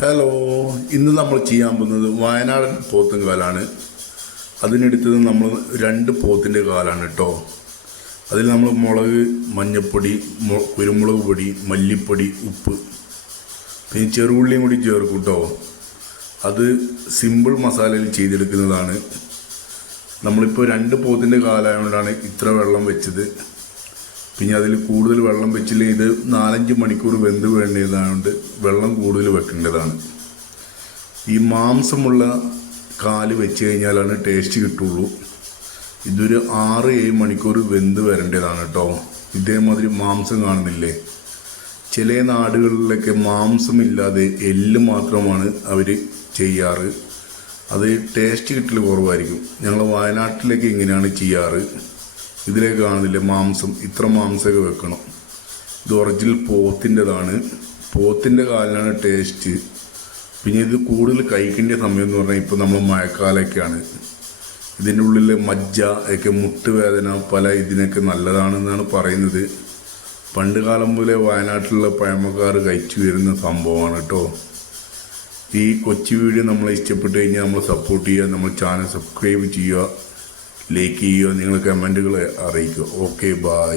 Hello, ഇന്ന് നമ്മൾ ചെയ്യാൻ പോകുന്നത് വയനാടൻ പോത്തും കാലാണ്. അതിനെടുത്തത് നമ്മൾ 2 പോത്തിൻ്റെ കാലാണ് കേട്ടോ. അതിൽ നമ്മൾ മുളക്, മഞ്ഞൾപ്പൊടി, കുരുമുളക് പൊടി, മല്ലിപ്പൊടി, ഉപ്പ്, പിന്നെ ചെറുള്ളിയും കൂടി ചേർക്കും കേട്ടോ. അത് സിമ്പിൾ മസാലയിൽ ചെയ്തെടുക്കുന്നതാണ്. നമ്മളിപ്പോൾ 2 പോത്തിൻ്റെ കാലായതുകൊണ്ടാണ് ഇത്ര വെള്ളം വെച്ചത്. പിന്നെ അതിൽ കൂടുതൽ വെള്ളം വെച്ചില്ലെങ്കിൽ ഇത് 4-5 മണിക്കൂർ വെന്ത് വേണ്ടതായതുകൊണ്ട് വെള്ളം കൂടുതൽ വെക്കേണ്ടതാണ്. ഈ മാംസമുള്ള കാല് വെച്ച് കഴിഞ്ഞാലാണ് ടേസ്റ്റ് കിട്ടുള്ളൂ. ഇതൊരു 6-7 മണിക്കൂർ വെന്ത് വരേണ്ടതാണ് കേട്ടോ. ഇതേമാതിരി മാംസം കാണുന്നില്ലേ, ചില നാടുകളിലൊക്കെ മാംസമില്ലാതെ എല്ല് മാത്രമാണ് അവർ ചെയ്യാറ്. അത് ടേസ്റ്റ് കിട്ടൽ കുറവായിരിക്കും. ഞങ്ങൾ വയനാട്ടിലേക്ക് ഇങ്ങനെയാണ് ചെയ്യാറ്. ഇതിലേക്ക് കാണുന്നില്ലേ മാംസം, ഇത്ര മാംസമൊക്കെ വെക്കണം. ഇത് ഒറിജിനൽ പോത്തിൻ്റെതാണ്. പോത്തിൻ്റെ കാലിനാണ് ടേസ്റ്റ്. പിന്നെ ഇത് കൂടുതൽ കഴിക്കേണ്ട സമയം എന്ന് പറഞ്ഞാൽ ഇപ്പോൾ നമ്മൾ മഴക്കാലമൊക്കെയാണ്. ഇതിൻ്റെ ഉള്ളിൽ മജ്ജ ഒക്കെ, മുട്ടുവേദന, പല ഇതിനൊക്കെ നല്ലതാണെന്നാണ് പറയുന്നത്. പണ്ട് കാലം മുതലേ വയനാട്ടിലുള്ള പഴമക്കാർ കഴിച്ചു വരുന്ന സംഭവമാണ് കേട്ടോ. ഈ കൊച്ചു വീഡിയോ നമ്മളെ ഇഷ്ടപ്പെട്ട് കഴിഞ്ഞാൽ നമ്മൾ സപ്പോർട്ട് ചെയ്യുക, നമ്മൾ ചാനൽ സബ്സ്ക്രൈബ് ചെയ്യുക, ലൈക്ക് ചെയ്യുക, നിങ്ങൾ കമൻറ്റുകൾ അറിയിക്കുക. Okay, bye.